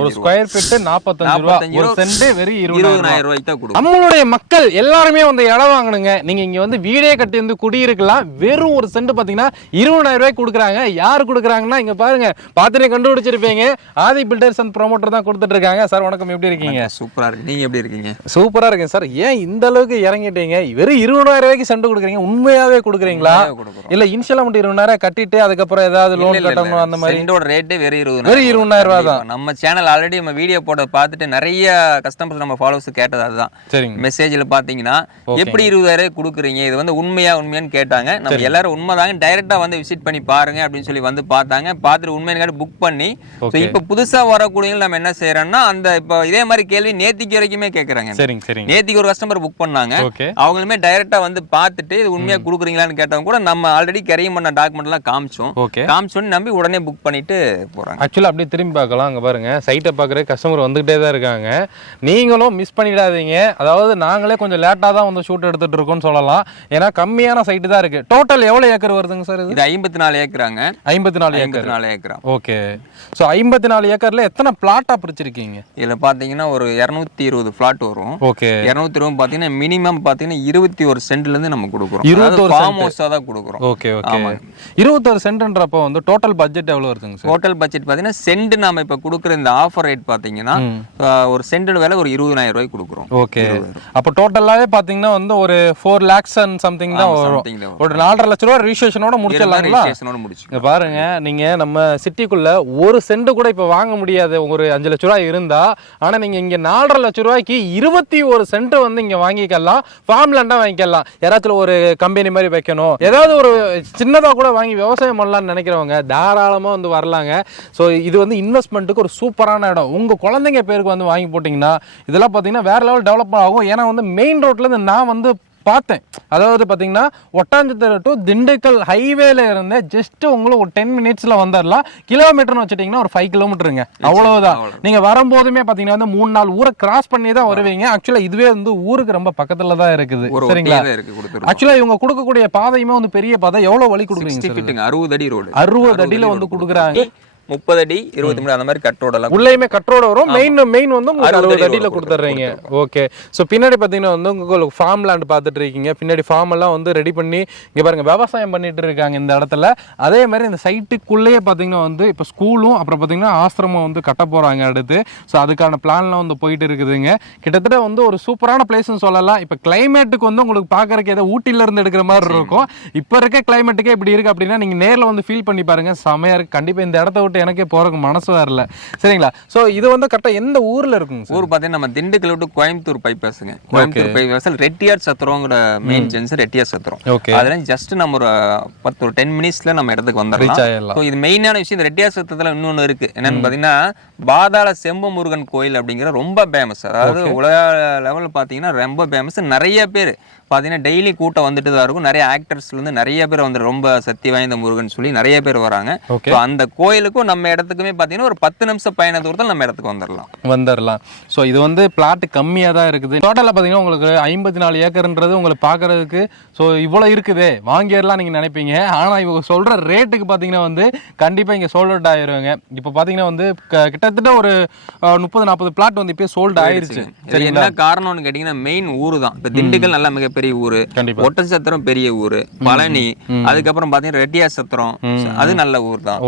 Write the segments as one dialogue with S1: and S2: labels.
S1: ஒரு square feet நாற்பத்தஞ்சு ரூபா. ஒரு. சென்ட் வெறும் இருபதாயிரம்
S2: இருபதாயிரம் ரூபாய்க்கு தான் கொடுக்கும்
S1: நம்மளுடைய மக்கள் எல்லாருமே வந்து இடம் வாங்கணுங்க. நீங்க இங்க வந்து வீடே கட்டி வந்து குடியிருக்கலாம். வெறும் ஒரு சென்ட் பாத்தீங்கன்னா இருபதாயிரம் ரூபாய்க்கு கொடுக்குறாங்க. யார் கொடுக்குறாங்கன்னா இங்க பாருங்க. பார்த்துட்டே கண்டுபிடிச்சிருப்பீங்க. ஆதி பில்டர்ஸ் அண்ட் ப்ரோமோட்டர் தான் கொடுத்துட்டு இருக்காங்க சார் வணக்கம். எப்படி இருக்கீங்க?
S2: சூப்பரா இருக்கு. நீங்க எப்படி இருக்கீங்க?
S1: சூப்பரா இருக்கேன் சார். ஏன் இந்த அளவுக்கு இறங்கிட்டீங்க? வெறும் இருபதாயிரம் ரூபாய்க்கு சென்ட் கொடுக்குறீங்க. உண்மையாவே கொடுக்குறீங்களா. இல்ல இன்ஷியல் அமௌண்ட் இருபதாயிரம் கட்டிட்டு அதுக்கப்புறம் ஏதாவது லோன் கட்டணும். அந்த மாதிரி?
S2: ரேட்டே வெறும் இருபது
S1: வெறும் 20,000 ரூபா தான்.
S2: நம்ம சேனல் ஆல்ரெடி நம்ம வீடியோ போட பார்த்துட்டு நிறைய கஸ்டமர்ஸ் நம்ம ஃபாலோவர்ஸ் கேட்டது அதுதான்.
S1: சரிங்க.
S2: மெசேஜ்ல பாத்தீங்கன்னா எப்படி இருபதாயிரம் கொடுக்குறீங்க? இது வந்து உண்மையா உண்மையான்னு கேட்டாங்க. நம்ம எல்லாரும் உண்மைதாங்க. டைரக்டா வந்து விசிட் பண்ணி பாருங்க அப்படின்னு சொல்லி வந்து பார்த்தாங்க. பார்த்துட்டு உண்மையான புக் பண்ணி ஸோ. இப்போ புதுசா வரக்கூடியவங்க நம்ம என்ன செய்யறோம்னா அந்த இப்போ இதே மாதிரி கேள்வி நேத்திக்கு வரைக்குமே கேட்கறாங்க
S1: சரிங்க சரிங்க.
S2: நேத்திக்கு ஒரு கஸ்டமர் புக் பண்ணாங்க. அவங்களுமே டைரக்டா வந்து பார்த்துட்டு இது உண்மையா கொடுக்குறீங்களான்னு கேட்டவங்க கூட நம்ம ஆல்ரெடி கரையும் பண்ண டாக்குமெண்ட் எல்லாம் காமிச்சோம். காமிச்சோன்னு நம்பி உடனே புக் பண்ணிட்டு போறாங்க.
S1: ஆக்சுவலாக அப்படியே திரும்பி பார்க்கலாம். அங்கே பாருங்க. சைட்டை பார்க்குற கஸ்டமர் வந்துகிட்டே தான் இருக்காங்க. நீங்களும் மிஸ் பண்ணிடாதீங்க. அதாவது நாங்களே கொஞ்சம் லேட்டாக தான் வந்து ஷூட் எடுத்துட்டு இருக்கோம்னு சொல்லலாம். ஏன்னா கம்மியான சைட்டு தான் இருக்கு. டோட்டல் எவ்வளோ ஏக்கர் வருதுங்க சார் இது?
S2: ஐம்பத்தி நாலு ஏக்கராங்க.
S1: ஐம்பத்தி நாலு ஏக்கர்.
S2: நாலு ஏக்கரா
S1: ஓகே ஸோ ஐம்பத்தி நாலு ஏக்கர்ல எத்தனை பிளாட்டாக பிரிச்சிருக்கீங்க?
S2: இதுல பாத்தீங்கன்னா ஒரு இருநூத்தி இருபது பிளாட் வரும்.
S1: ஓகே
S2: இருநூத்தி இருபது பாத்தீங்கன்னா மினிமம் பாத்தீங்கன்னா இருபத்தி ஒரு சென்ட்ல இருந்து நம்ம கொடுக்குறோம்.
S1: 21
S2: ஃபார்ம் ஹவுஸா தான் கொடுக்குறோம்.
S1: ஓகே ஓகே இருபத்தொரு சென்ட்ன்றப்போ வந்து டோட்டல் பட்ஜெட் எவ்வளோ வருதுங்க சார்
S2: டோட்டல் பட்ஜெட் பாத்தீங்கன்னா சென்ட் நாம இப்ப கொடுக்குற இந்த ஆஃபர் ரேட். ஆஹ், ஒரு சென்டோட விலை ஒரு இருபதாயிரம் ரூபாய்க்கு கொடுக்குறோம்.
S1: ஓகே. அப்போ டோட்டலாகவே பார்த்தீங்கன்னா வந்து ஒரு ஃபோர் லேக்ஸ் அண்ட் சம்திங் தான் வரும். ஒரு நாலரை லட்ச ரூபா ரிஜிஸ்ட்ரேஷனோட முடிச்சிடலாங்களா?
S2: முடிச்சு
S1: பாருங்க நீங்க நம்ம சிட்டிக்குள்ள ஒரு சென்ட் கூட இப்ப வாங்க முடியாது. ஒரு அஞ்சு லட்ச ரூபாய் இருந்தா ஆனா நீங்க இங்க நாலரை லட்ச ரூபாய்க்கு இருபத்தி ஒரு சென்ட் வந்து இங்க வாங்கிக்கலாம். ஃபார்ம் லேண்டா வாங்கிக்கலாம். யாராச்சும் ஒரு கம்பெனி மாதிரி வைக்கணும். ஏதாவது ஒரு சின்னதா கூட வாங்கி விவசாயம் பண்ணலாம்னு நினைக்கிறவங்க தாராளமா வந்து வரலாங்க. ஸோ இது வந்து இன்வெஸ்ட்மெண்ட்டுக்கு ஒரு சூப்பரான இடம். உங்க குழந்தைங்க பேருக்கு வந்து வாங்கி போட்டீங்கன்னா இதெல்லாம் பாத்தீங்கன்னா வேற லெவல் டெவலப் ஆகும். ஏன்னா வந்து மெயின் ரோட்ல இருந்து நான் வந்து பார்த்தேன். அதாவது பார்த்தீங்கன்னா ஒட்டாஞ்சத்திர டு திண்டுக்கல் ஹைவேல இருந்து ஜஸ்ட் உங்களுக்கு ஒரு டென் மினிட்ஸ்ல வந்துடலாம் கிலோமீட்டர்னு வச்சுட்டீங்கன்னா ஒரு ஃபைவ் கிலோமீட்டருங்க அவ்வளவுதான். நீங்க வரும்போதுமே பார்த்தீங்கன்னா வந்து மூணு நாள் ஊரை கிராஸ் பண்ணி தான் வருவீங்க. ஆக்சுவலா இதுவே வந்து ஊருக்கு ரொம்ப பக்கத்துல தான் இருக்குது. சரிங்களா?
S2: ஒட்டியே இருக்கு கொடுத்துருக்கோம்
S1: ஆக்சுவலா இவங்க கொடுக்கக்கூடிய பாதையுமே வந்து பெரிய பாதை. எவ்வளவு வழி கொடுக்குறீங்க
S2: அறுபது அடி ரோடு
S1: அறுபது அடியில வந்து கொடுக்குறாங்க.
S2: முப்பது அடி இருபத்தி மூணு அந்த மாதிரி கட் ரோடெல்லாம்
S1: உள்ளேயுமே கட்ரோட வரும். மெயின் மெயின் வந்து
S2: அறுபது
S1: அறுபது
S2: அடி
S1: அடியில் கொடுத்துட்றீங்க ஓகே ஸோ பின்னாடி பார்த்தீங்கன்னா வந்து உங்களுக்கு ஃபார்ம் லேண்ட் பார்த்துட்டு இருக்கீங்க. பின்னாடி ஃபார்ம் எல்லாம் வந்து ரெடி பண்ணி இங்கே பாருங்க விவசாயம் பண்ணிட்டு இருக்காங்க இந்த இடத்துல. அதே மாதிரி இந்த சைட்டுக்குள்ளேயே பார்த்தீங்கன்னா வந்து இப்போ ஸ்கூலும் அப்புறம் பார்த்தீங்கன்னா ஆசிரமம் வந்து கட்ட போகிறாங்க அடுத்து. ஸோ அதுக்கான பிளான்லாம் வந்து போயிட்டு இருக்குதுங்க. கிட்டத்தட்ட வந்து ஒரு சூப்பரான பிளேஸ்னு சொல்லலாம். இப்போ கிளைமேட்டுக்கு வந்து உங்களுக்கு பார்க்கறதுக்கு ஏதோ ஊட்டில இருந்து எடுக்கிற மாதிரி இருக்கும். இப்போ இருக்க கிளைமேட்டுக்கே இப்படி இருக்கு அப்படின்னா நீங்கள் நேரில் வந்து ஃபீல் பண்ணி பாருங்க. செமையா இருக்கு. கண்டிப்பாக இந்த இடத்த விட்டு எனக்கே போகிறதுக்கு மனசு வரல சரிங்களா? ஸோ இது வந்து கரெக்டாக எந்த ஊரில் இருக்குங்க சார்?
S2: ஊர் பார்த்தீங்கன்னா நம்ம திண்டுக்கல் விட்டு கோயம்புத்தூர் பைபாஸுங்க கோயம்புத்தூர் பைபாஸ் ரெட்டியார் சத்திரங்கிற மெயின் ஜென்ஸ் ரெட்டியார் சத்திரம். அதுல ஜஸ்ட் நம்ம ஒரு பத்து ஒரு டென் மினிட்ஸ்ல நம்ம இடத்துக்கு வந்துடலாம். ஸோ இது மெயினான விஷயம். இந்த ரெட்டியார் சத்திரத்துல இன்னொன்னு இருக்கு. என்னன்னு பாத்தீங்கன்னா பாதாள செம்பு முருகன் கோயில் அப்படிங்கிற ரொம்ப ஃபேமஸ் அதாவது உலக லெவலில் பார்த்தீங்கன்னா ரொம்ப ஃபேமஸ் நிறைய பேர். பார்த்தீங்கன்னா டெய்லி கூட்டம் வந்துட்டு தான் இருக்கும். நிறைய ஆக்டர்ஸ்ல இருந்து நிறைய பேர் வந்து ரொம்ப சக்தி வாய்ந்த முருகன் சொல்லி நிறைய பேர் வராங்க. ஸோ அந்த கோயிலுக்கும் நம்ம இடத்துக்குமே பார்த்தீங்கன்னா ஒரு பத்து நிமிஷம் பயண தூரத்தில் நம்ம இடத்துக்கு வந்துடலாம்
S1: வந்துடலாம் ஸோ இது வந்து பிளாட் கம்மியாக தான் இருக்குது. டோட்டலாக பார்த்தீங்கன்னா உங்களுக்கு ஐம்பத்தி நாலு ஏக்கர்ன்றது உங்களுக்கு பார்க்கறதுக்கு ஸோ இவ்வளோ இருக்குதே. வாங்கிடலாம் நீங்கள் நினைப்பீங்க. ஆனால் இவங்க சொல்கிற ரேட்டுக்கு பார்த்தீங்கன்னா வந்து கண்டிப்பாக இங்கே சோல்ட் அவுட் ஆயிருவாங்க இப்போ பார்த்தீங்கன்னா வந்து கிட்டத்தட்ட ஒரு முப்பது நாற்பது பிளாட் வந்து இப்போ சோல்ட் ஆயிருச்சு.
S2: இது என்ன காரணம்னு கேட்டீங்கன்னா மெயின் ஊரு தான் இப்போ திண்டுக்கல் நல்ல மிகப்பெரிய ஊரு. ஒட்டச்சத்திரம் பெரிய ஊரு. பழனி. அதுக்கப்புறம் பாத்தீங்கன்னா ரெட்டியார் சத்திரம். அது நல்ல ஊர் தான்.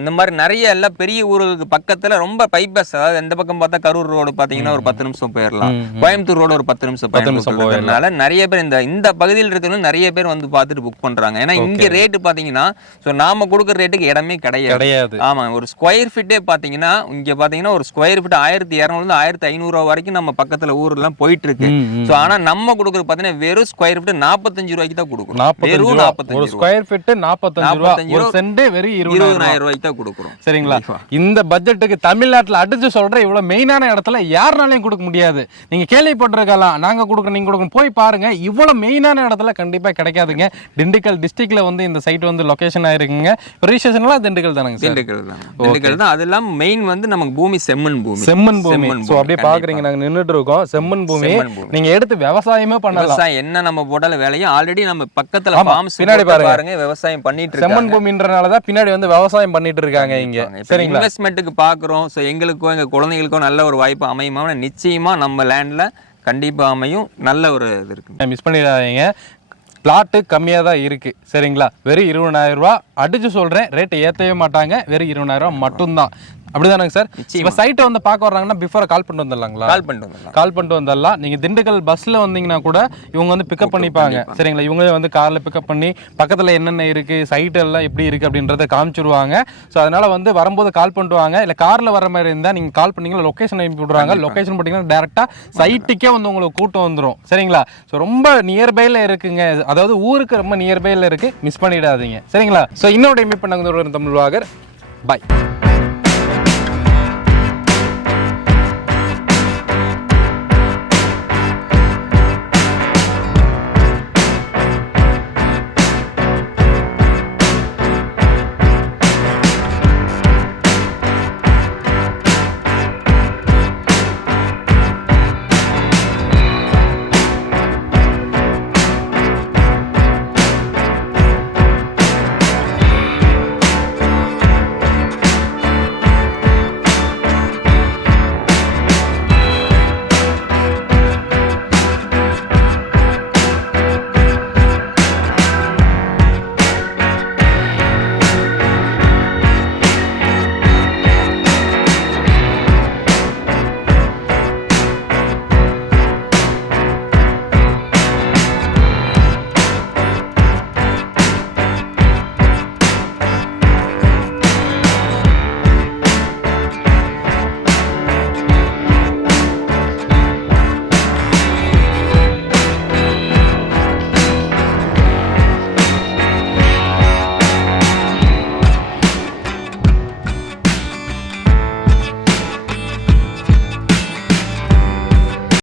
S2: இந்த மாதிரி நிறைய எல்லாம் பெரிய ஊருக்கு பக்கத்துல ரொம்ப பைபாஸ் அதாவது எந்த பக்கம் பார்த்தா கரூர் ரோடு பாத்தீங்கன்னா ஒரு பத்து நிமிஷம் போயிடலாம் கோயம்புத்தூர் ரோடு ஒரு பத்து நிமிஷம் இருக்கிறதுனால நிறைய பேர் இந்த இந்த பகுதியில் இருக்கிறவங்க நிறைய பேர் வந்து பார்த்துட்டு புக் பண்றாங்க. ஏன்னா இங்க ரேட்டு பாத்தீங்கன்னா சோ நாம கொடுக்குற ரேட்டுக்கு இடமே கிடையாது.
S1: கிடையாது.
S2: ஆமா ஒரு ஸ்கொயர் ஃபீட்டே பாத்தீங்கன்னா இங்க பாத்தீங்கன்னா ஒரு ஸ்கொயர் ஃபீட் ஆயிரத்தி இரநூறுல ஆயிரத்தி ஐநூறு ரூபா வரைக்கும் நம்ம பக்கத்துல ஊர்லாம் போயிட்டு இருக்கு.
S1: ம், ம்.
S2: சோ ஆனா நம்ம கொடுக்குறது பாத்தீங்கன்னா வெறும் ஸ்கொயர் ஃபீட் நாற்பத்தஞ்சு ரூபாய்க்கு தான் கொடுக்குறோம் வெறும்
S1: ஒரு
S2: நாற்பத்தஞ்சு
S1: ஸ்கொயர் ஃபீட்டு நாற்பத்தஞ்சு ரூபா.
S2: 45
S1: ஒரு. சென்ட் வெறும் இருபதாயிரம்
S2: ரூபாய்க்கு தான் கொடுக்குறோம்
S1: சரிங்களா? இந்த பட்ஜெட்டுக்கு தமிழ்நாட்டுல அடிச்சு சொல்ற இவ்வளவு மெயினான இடத்துல யாருனாலையும் கொடுக்க முடியாது. நீங்க கேள்விப்பட்டிருக்கலாம். நாங்க கொடுக்குறோம் நீங்க கொடுக்கணும் போய் பாருங்க. இவ்வளவு மெயினான இடத்துல கண்டிப்பா கிடைக்காதுங்க. திண்டுக்கல் டிஸ்ட்ரிக்ட்ல வந்து இந்த சைட் வந்து லொகேஷன் ஆயிருக்குங்க. ரிஜிஸ்ட்ரேஷன்லாம் திண்டுக்கல் தானங்க
S2: திண்டுக்கல் தான். திண்டுக்கல் தான். அது இல்லாம மெயின் வந்து நமக்கு பூமி செம்மண் பூமி.
S1: செம்மண் பூமி. அப்படியே. பாக்குறீங்க. நாங்க நின்னுட்டு இருக்கோம். செம்மண் பூமி. நீங்க எடுத்து விவசாயமே பண்ணலாம்.
S2: விவசாயம் என்ன நம்ம போட்டாலும் வேலையும் ஆல்ரெடி நம்ம பக்கத்துல ஃபார்ம்ஸ்
S1: பின்னாடி பாருங்க.
S2: பாருங்க விவசாயம் பண்ணிட்டு இருக்காங்க.
S1: பூமின்றனால தான் பின்னாடி வந்து விவசாயம் பண்ணிட்டு இருக்காங்க இங்க. சரிங்களா?
S2: இன்வெஸ்ட்மெண்ட்டுக்கு பாக்குறோம். ஸோ எங்களுக்கோ எங்க குழந்தைங்களுக்கோ நல்ல ஒரு வாய்ப்பு அமையுமா? நிச்சயமா நம்ம லேண்ட்ல கண்டிப்பா அமையும். நல்ல ஒரு இது இருக்கு.
S1: மிஸ் பண்ணிடாதீங்க. பிளாட்டு கம்மியாக தான் இருக்கு. சரிங்களா? வெறும் இருபதாயிரம் ரூபா அடிச்சு சொல்றேன். ரேட்டை ஏற்றவே மாட்டாங்க. வெறும் இருபதாயிரம் ரூபா மட்டும்தான். அப்படிதானங்க சார்? இப்போ சைட்டை வந்து பார்க்க வர்றாங்கன்னா பிஃபோர் கால் பண்ணிட்டு வந்துடலாங்களா?
S2: கால் பண்ணிட்டு வந்துடலாம்.
S1: கால் பண்ணிட்டு வந்துடலாம். நீங்க திண்டுக்கல் பஸ்ல வந்தீங்கன்னா கூட இவங்க வந்து பிக்கப் பண்ணிப்பாங்க. சரிங்களா? இவங்களே வந்து கார்ல பிக்கப் பண்ணி பக்கத்துல என்னென்ன இருக்கு சைட் எல்லாம் எப்படி இருக்கு அப்படின்றத காமிச்சிருவாங்க. ஸோ அதனால வந்து வரும்போது கால் பண்ணிட்டு வாங்க. இல்ல கார்ல வர மாதிரி இருந்தா நீங்க கால் பண்ணீங்கன்னா லொகேஷன் அனுப்பி விடுறாங்க. லொகேஷன் போட்டீங்கன்னா டேரக்டா சைட்டுக்கே வந்து உங்களுக்கு கூட்டம் வந்துரும். சரிங்களா? ஸோ ரொம்ப நியர்பைல இருக்குங்க. அதாவது ஊருக்கு ரொம்ப நியர்பைல இருக்கு. மிஸ் பண்ணிடாதீங்க. சரிங்களா? ஸோ இன்னொரு மீட் பண்ணாங்க தமிழ் வாகர். பாய்